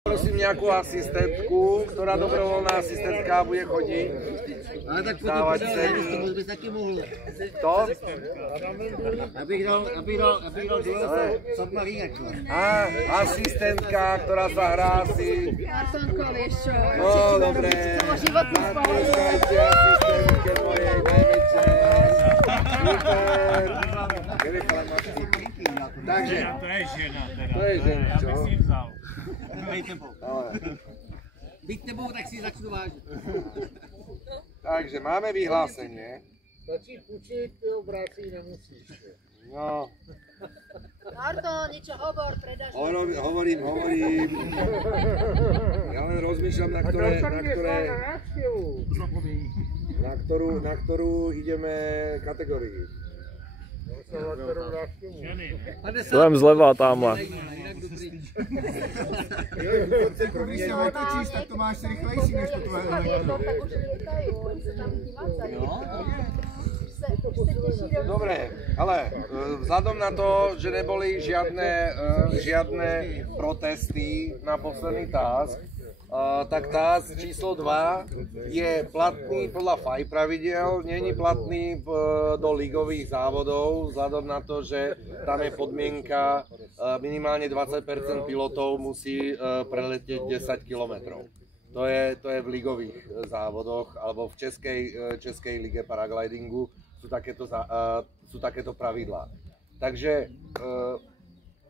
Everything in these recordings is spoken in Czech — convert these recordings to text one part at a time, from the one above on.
Prosím nejakú asistentku, ktorá dobrovoľná asistentka bude chodiť. Ale tak dávať ceny. to by taky mohl. To? Abych dal submarínek. A asistentka, ktorá sa hrá si. Martonko, vieš čo? No, dobre. Životnú spolu. Natleskajte asistentke mojej najväčšej. Super. Takže. To je žena teda. To je žena, čo? Já bych si vzal. Byť tebou, tak si začnu vážit. Takže máme vyhlásenie. Stačí půjčit, ty obrácí nemusíš. No. Marton, niečo hovor, predáš. Hovorím. Ja len rozmýšľam, na ktorú ideme kategóriu. Jdem zleva tamhle. Když se otočíš, tak to máš rychlejší než to tvoje. Dobre, ale vzhľadom na to, že neboli žiadne protesty na posledný task, tak task číslo 2 je platný podľa FAI pravidel, není platný do ligových závodov, vzhľadom na to, že tam je podmienka minimálne 20% pilotov musí preletieť 10 km. To je v ligových závodoch, alebo v Českej lige paraglidingu sú takéto pravidlá. Takže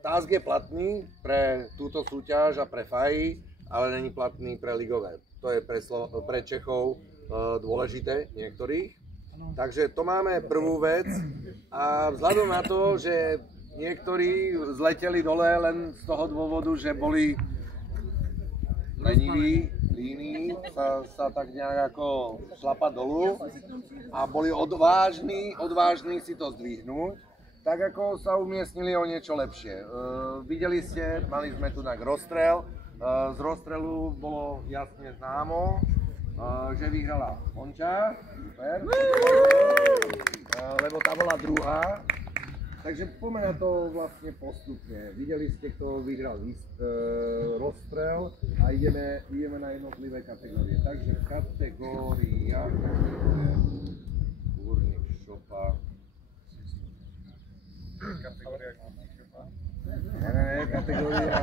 task je platný pre túto súťaž a pre FAI, ale není platný pre ligové. To je pre Čechov dôležité niektorých. Takže to máme prvú vec a vzhľadom na to, že niektorí zleteli dole len z toho dôvodu, že boli leniví, líní sa tak nejak ako šlapať dolu a boli odvážni si to zdvihnúť, tak ako sa umiestnili o niečo lepšie. Videli ste, mali sme tu rozstrel. Z rozstrelu bolo jasne známo, že vyhrala Monča, super, lebo tá bola druhá. Takže poďme na to vlastne postupne. Videli ste, kto vyhral rozstrel a ideme na jednotlivé kategórie. Takže kategória Kúrnik šopa. Kategória kategória.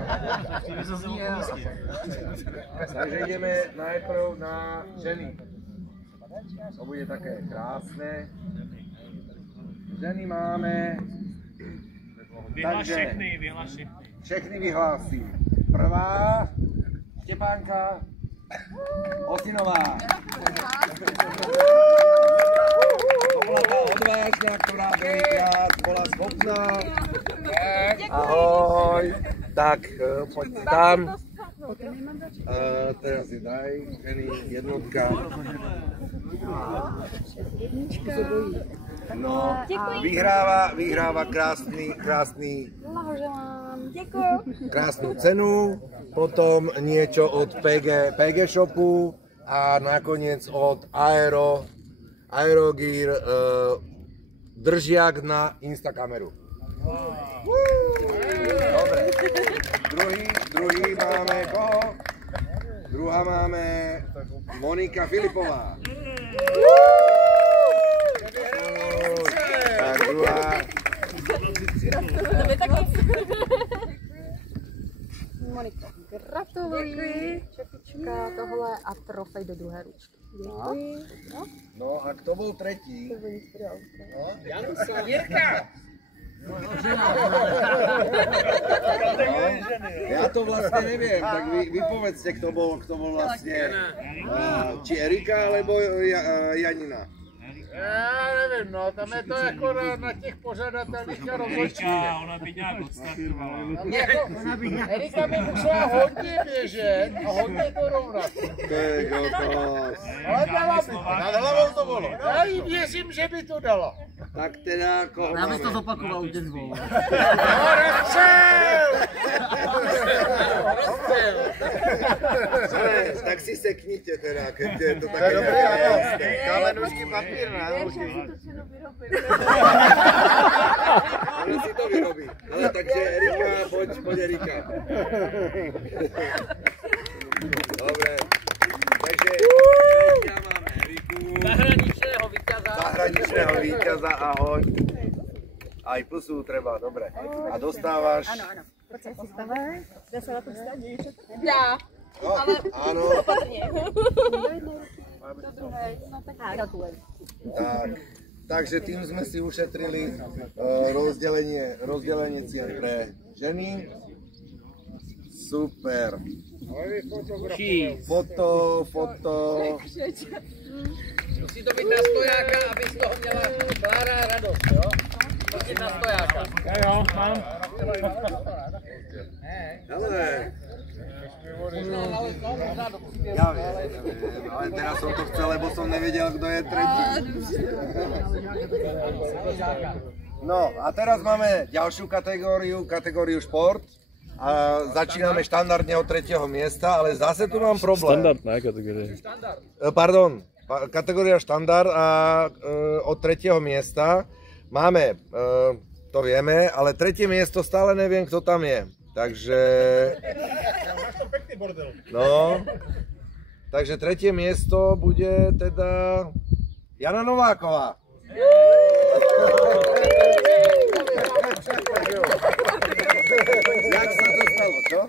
Takže ideme najprv na ženy. To bude také krásne. Ženy máme. Takže všechny vyhlásím. Prvá Štepánka Osinová. To bola tá odvážna, ktorá veľkrát bola schopná. Ahoj. Tak, poď tam. Teraz si daj, ženy, jednotka. No, vyhráva krásnu cenu, potom niečo od PG Shopu a nakoniec od Aerogear držiak na Instakameru. Dobre, druhý máme koho? Druhá máme Monika Filipová. Tak druhá. Moniko, gratuluji. Čepička, tohle a trofej do druhé ručky. Děkuji. No a kto bol tretí? Jirka! Ja to vlastne neviem, tak vy povedzte, kto bol vlastne, či Erika alebo Janina. Já nevím, no, tam je to jako na těch pořadatelích a rozhodčích. Ona by nějak odstartovala. Erika by musela hodně běžet a hodně to rovnat. To je kokos. Ale dala by to. Nad hlavou to bylo. Já jí věřím, že by to dala. Tak teda koho máme? Já bych to zopakoval u těch dvou. Tak si seknite teda, keď je to také... Dobrý, kamenušky papír, ne? Věř, že si tu cenu vyrobím. Ona si to vyrobí. Ale takže Erika, poď Erika. Dobre. Takže ja máme Eriku. Zahraničného víťaza, ahoj. Aj pusu treba, dobre. A dostávaš... Ano. Pojď se postavit. Kde se na tom stane? Já. No, áno. Opatrně. Do druhé. No tak gratulujem. Tak. Takže tým sme si ušetrili rozdelenie cien pre ženy. Super. Foto. Musí to být na stojáka, aby z toho měla Klára radost, jo? Musí na stojáka. Jo, mám. Hele. Ja viem, ale teraz som to chcel, lebo som nevedel, kto je tretí. No a teraz máme ďalšiu kategóriu šport. A začíname štandardne od 3. miesta, ale zase tu mám problém. Standard, ne, kategória. Pardon, kategória štandard a od 3. miesta máme, to vieme, ale 3. miesto stále neviem, kto tam je. Takže... No, takže 3. miesto bude teda Jana Nováková. Jak sa to stalo, čo?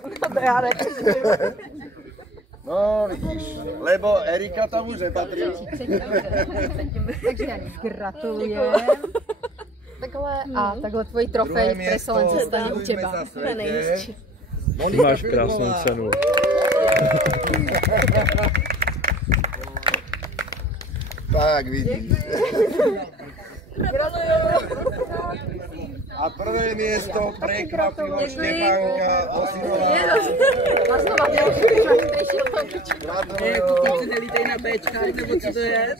No, vidíš, lebo Erika tam už nepatrí. Takže gratulujem. Takhle tvoji trofej presolence stane u teba. Ty máš krásnou cenu. Tak, vidíš. A prvé miesto prekvapilo Štepánka Osinová. Gratulujem. Nelítej na Bčka, nebo co to je?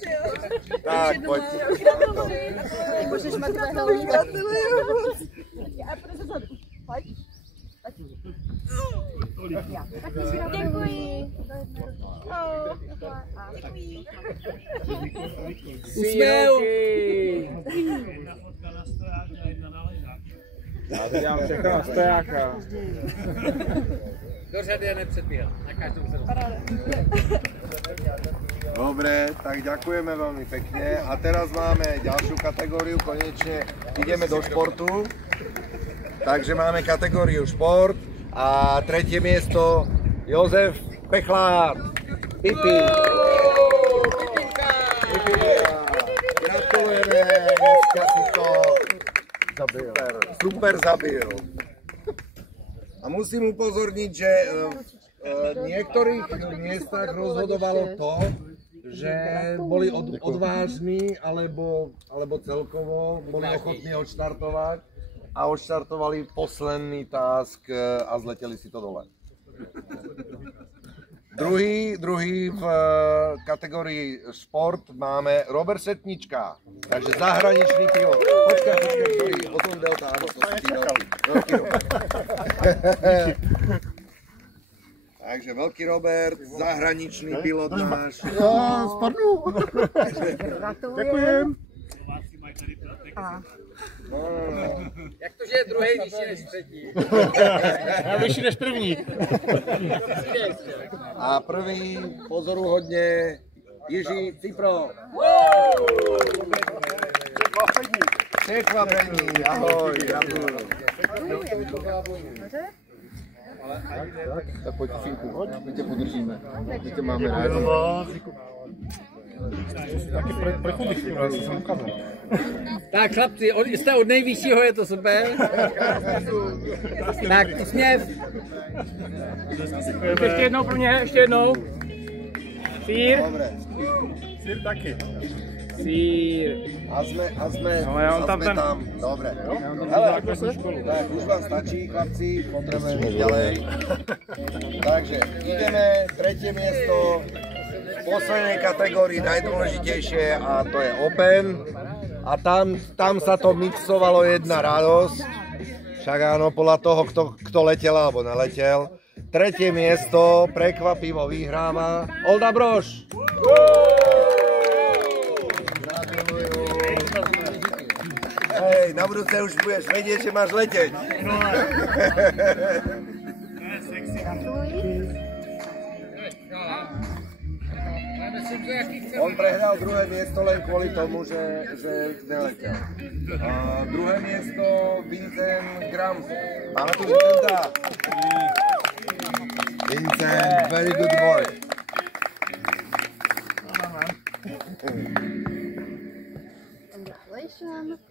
Tak, poď. Můžeš mít helmy. Děkuji. Usměv. Já to dělám všechno na stojáka. Do řady je nepředbíhal. Na každou se dostane. Dobre, tak ďakujeme veľmi pekne. A teraz máme ďalšiu kategóriu, konečne ideme do športu. Takže máme kategóriu šport a 3. miesto Jozef Pechlár. Pipi. Gratulujeme, dneska si to super zabil. A musím upozorniť, že v niektorých miestach rozhodovalo to, že boli odvážni alebo celkovo boli ochotní odštartovať a odštartovali posledný task a zleteli si to dole. Druhý v kategórii šport máme Robert Setnička, takže zahraničný pilot. Počkaj, ktorý, potom delta, áno, to si ti veľký Robert. Takže veľký Robert, zahraničný pilot máš. Spadnu. Gratulujem. Jak to, že je druhý vyšší než třetí? Já vyšší než první. A prvý pozoruhodne Jiří Cipro. Překvapení. Ahoj, gratuluju. Tak pojď chvíľku, my tě podržíme. My tě máme rádi. Taky prechodíš, já jsem ukázal. Tak chlapci, jste od nejvyššího, je to super. Tak usměv. Ještě jednou pro mě, ještě jednou. Sír. Dobre. Sír taky. Sír. A sme tam. Dobre. Hele, tak už vám stačí, chlapci, potrebujeme ísť ďalej. Takže ideme, 3. miesto v poslednej kategórii najdôležitejšie a to je Open. A tam sa to mixovalo jedna radosť. Však áno, podľa toho, kto letel alebo neletel. 3. miesto prekvapivo vyhráva Olda Brož. Hej, Hej, na budúce už budeš vedieť, že máš leteť. On prehral druhé miesto len kvôli tomu, že neletel. Druhé miesto Vincent Grams. Máme tu Vincenta. Vincent, very good boy. Congratulations.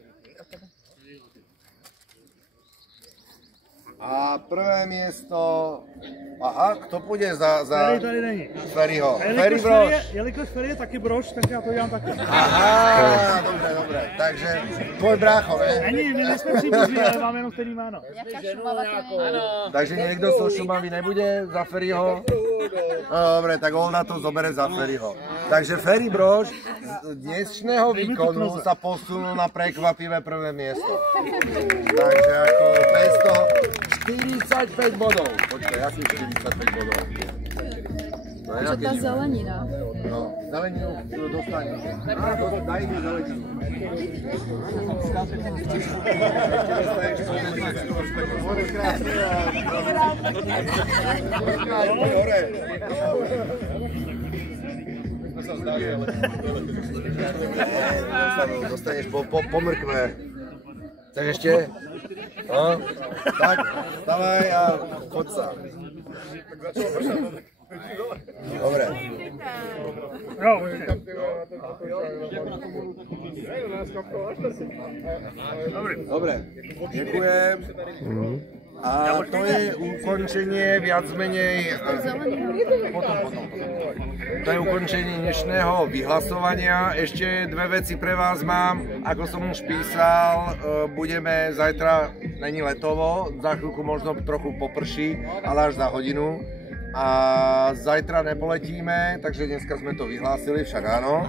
A prvé miesto... Aha, kto pôjde za... Ferry tady není. Ferryho. Ferry Brož. Jelikož Ferry je taky Brož, tak já to dělám taky. Aha, dobre. Takže tvoj brácho, ne? Není, my nejsme příbuzní, ale máme jenom stejný jméno. Takže niekto zo Šumavy nebude za Ferryho? No dobre, tak Olda to zobere za Ferryho. Takže Ferry Brož z dnešného výkonu sa posunul na prekvapivé prvé miesto. Takže ako bez toho 45 bodov. Počkaj, aký 45 bodov? No, Že tá zelenina. No, zeleninu dostane. Daj mi zeleninu. Dobre. Dostaneš po mrkve. Tak ešte? No, tak, dávaj a choď sa. Dobre. Dobre, ďakujem. A to je ukončenie viac menej... To je ukončenie dnešného vyhlasovania. Ešte dve veci pre vás mám. Ako som už písal, budeme zajtra, není letovo, za chvíľku možno trochu poprší, ale až za hodinu. A zajtra nepoletíme, takže dneska sme to vyhlásili, však áno.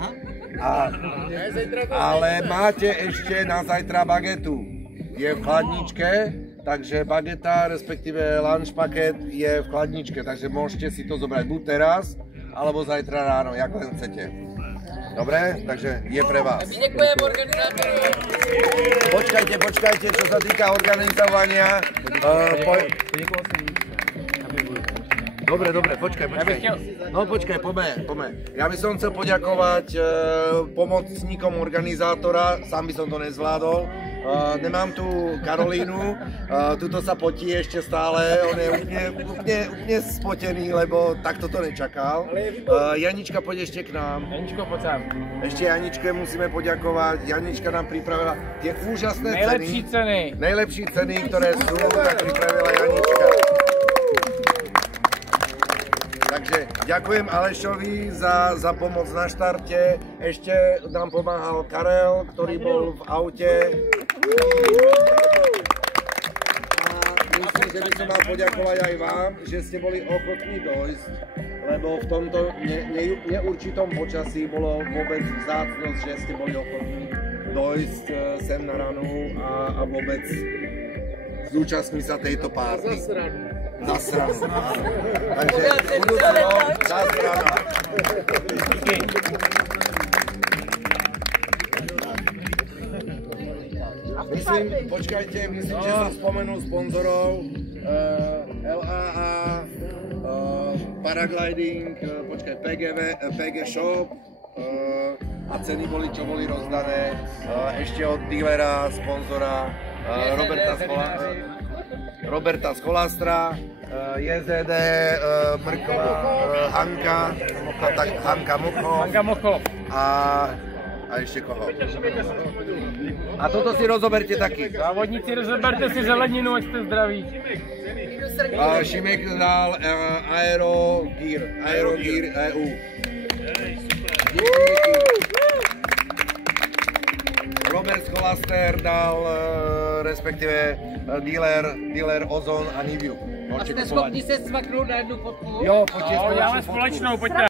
Ale máte ešte na zajtra bagetu. Je v chladničke. Takže bageta, respektíve lunch paket je v chladničke, takže môžete si to zobrať buď teraz, alebo zajtra ráno, jak len chcete. Dobre? Takže je pre vás. Ďakujem organizátorom. Počkajte, čo sa týka organizovania. Dobre, počkaj. No počkaj, poďme. Ja by som chcel poďakovať pomocníkom organizátora, sám by som to nezvládol. Nemám tu Karolínu, tuto sa potí ešte stále, on je úplne spotený, lebo takto to nečakal. Janička, poď ešte k nám. Janičko, poď sám. Ešte Janičke musíme poďakovať, Janička nám pripravila tie úžasné ceny. Najlepšie ceny, ktoré sú, tak pripravila Janička. Takže ďakujem Alešovi za pomoc na štarte. Ešte nám pomáhal Karel, ktorý bol v aute. A myslím, že by som mal poďakovať aj vám, že ste boli ochotní dojsť, lebo v tomto neurčitom počasí bolo vôbec vzácnosť, že ste boli ochotní dojsť sem na ranu a vôbec zúčastniť sa tejto párty. Zasranu. Takže budúci rok zasrana. Myslím, že som spomenul sponzorov LAA, Paragliding, PG Shop a ceny boli, čo boli rozdané ešte od dílera, sponzora Roberta Scholastra, JZD, Mrkva, Hanka Mocho a ešte koho. A toto si rozoberte taky. Závodníci, rozoberte si zeleninu, ať ste zdraví. Šimek dal Aero Gear EU. Robert Scholaster dal, respektíve dealer Ozon a Niviu. A ste schopni se svaknout na jednu fotku? Jo, poďte Dáme společnou, pojďte.